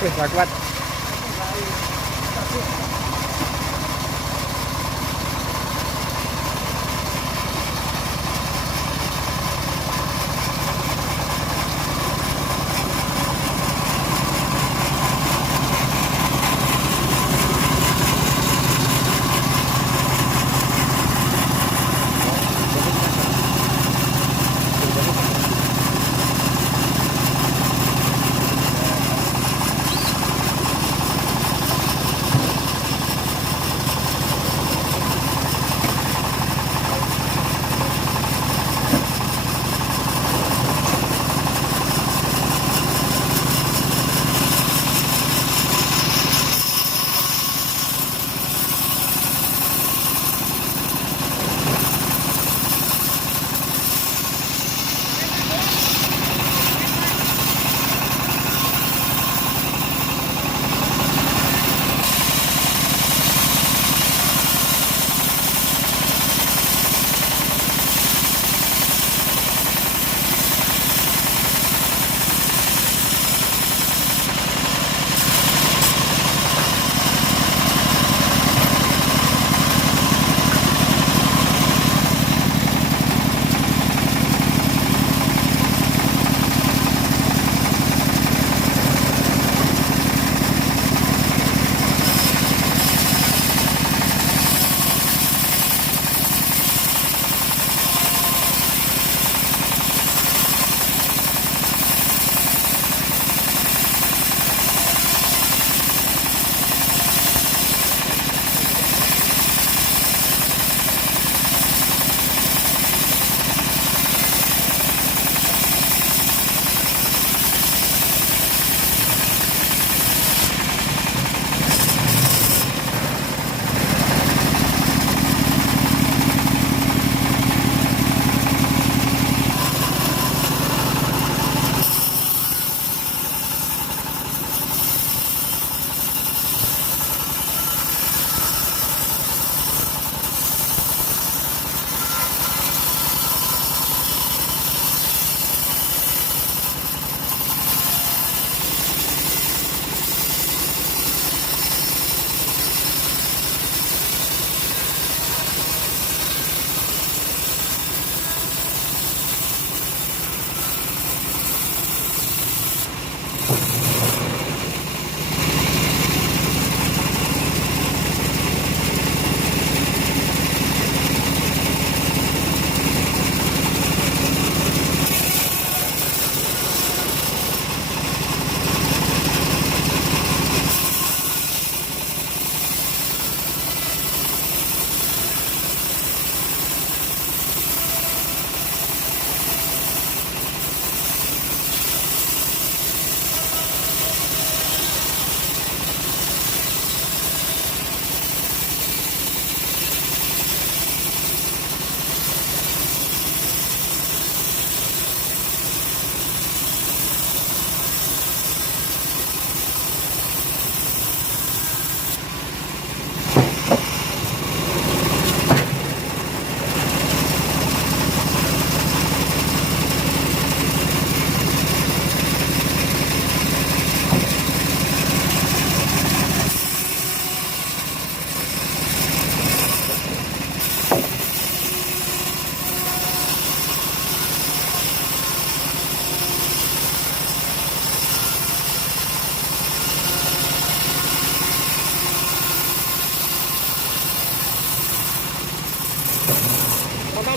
Wis gak kuat.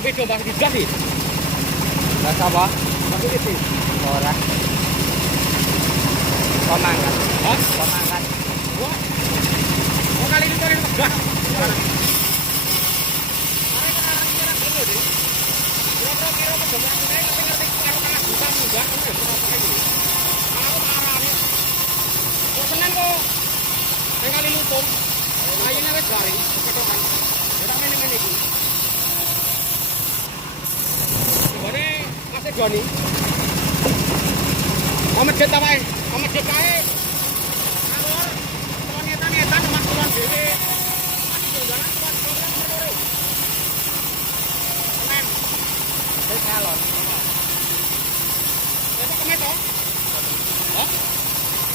Beda Bang Rizal sih. Lah sapa? Tapi iki Ora. Pemangkat. Hah? Pemangkat. Wah. Oh kali ini kali megah. Kira-kira pejabat ini ngerti-ngerti karo bukan mudah ngono ya apa iki. Aku marani. Kok Senin kok ning kali lutung. Ayune wis garing, ketokan. Ya tak mene-mene iki. Bone Mas Doni. Omedhet ta wae? Omedhet kae. Alur. Ternyata Mas Kulon dhewe. Aku tunggalan kuat program nomor 2. Senin. Wis ngalon. Besok kemet to? Hah?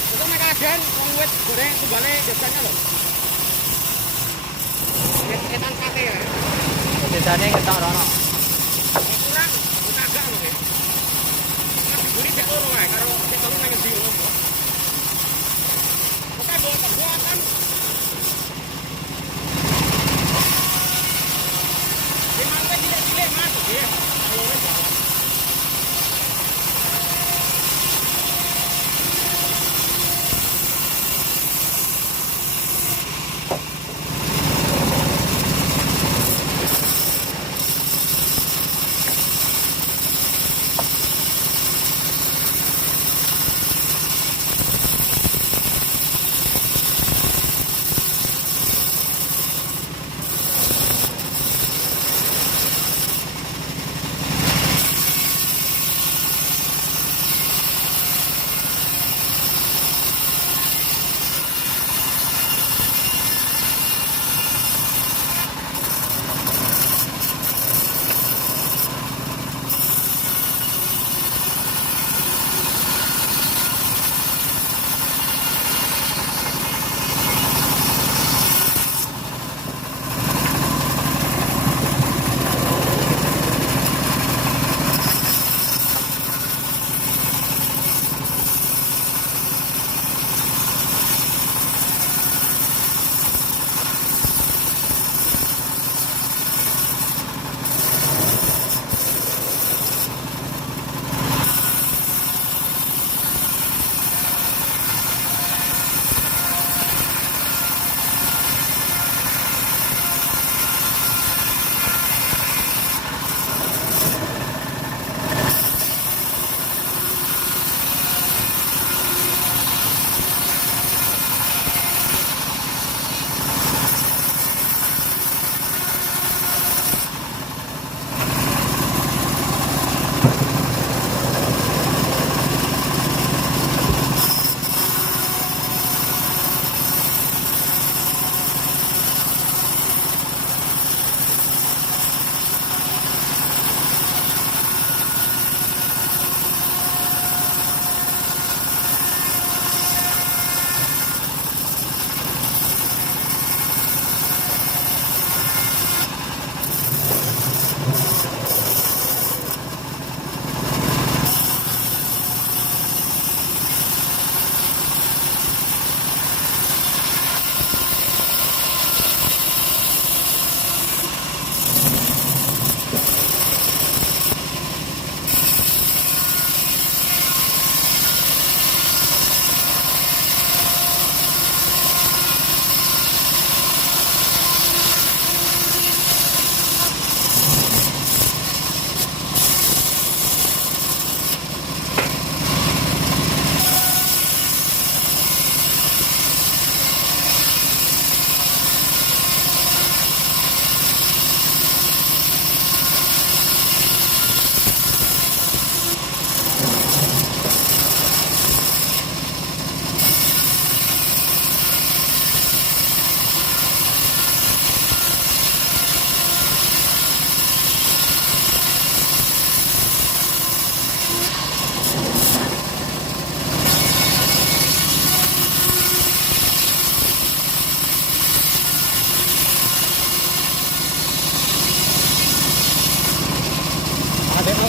Itu mereka agen, wong wit goreng kembali biasanya loh. Etan sate ya. Desane ketok rono. Kurang, bukan agak loh ya. Mas diguri cek loro ae karo cek telu nang endi lho. Oke, buatan. Di mana cilik-cilik Mas, ya. Loro jalan.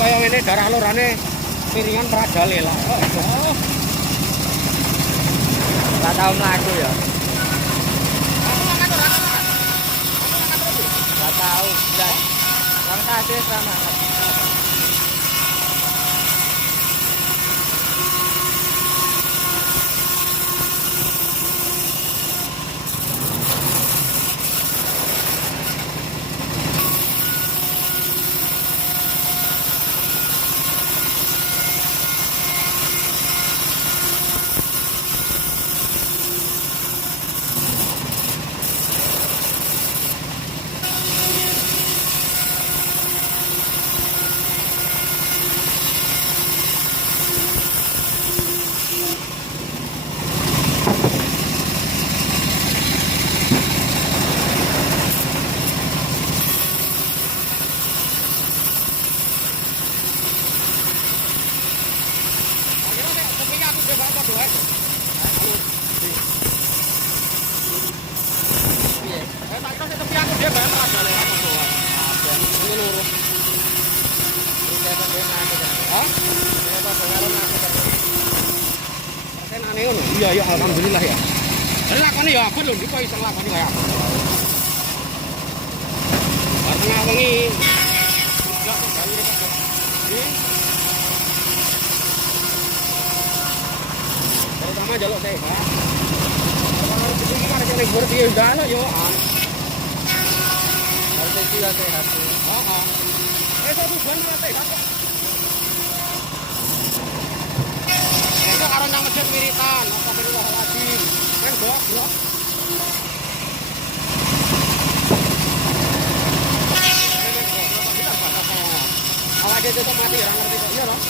Kaya ngene darah lorane piringan prajale lah. Oh. Ora tau mlaku ya. Ora tau. Lah. Kan kasih sama. Akhirnya kopinya aku coba apa dua. Piye? Tak kira tepi aku dia bayar aja lewat doang. Ini lurus. Iki kok ben aku kan. Hah? Ya apa karo aku kan. Kan aneh ngono. Iya ya alhamdulillah ya. Jadi lakoni ya apa lho iki kok iso lakoni kaya apa. Bar tengah wengi. Enggak kok gawe kok. Ini. Terutama jaluk sehat. Kalau harus iki kan ada libur dia udah ana yo an. Harus iki ya sehat. Heeh. Satu bulan malah sehat kok. Itu karo nang masjid wiritan, apa kira lagi. Kan bro. Awak dia tetap mati orang ngerti kok iya dong.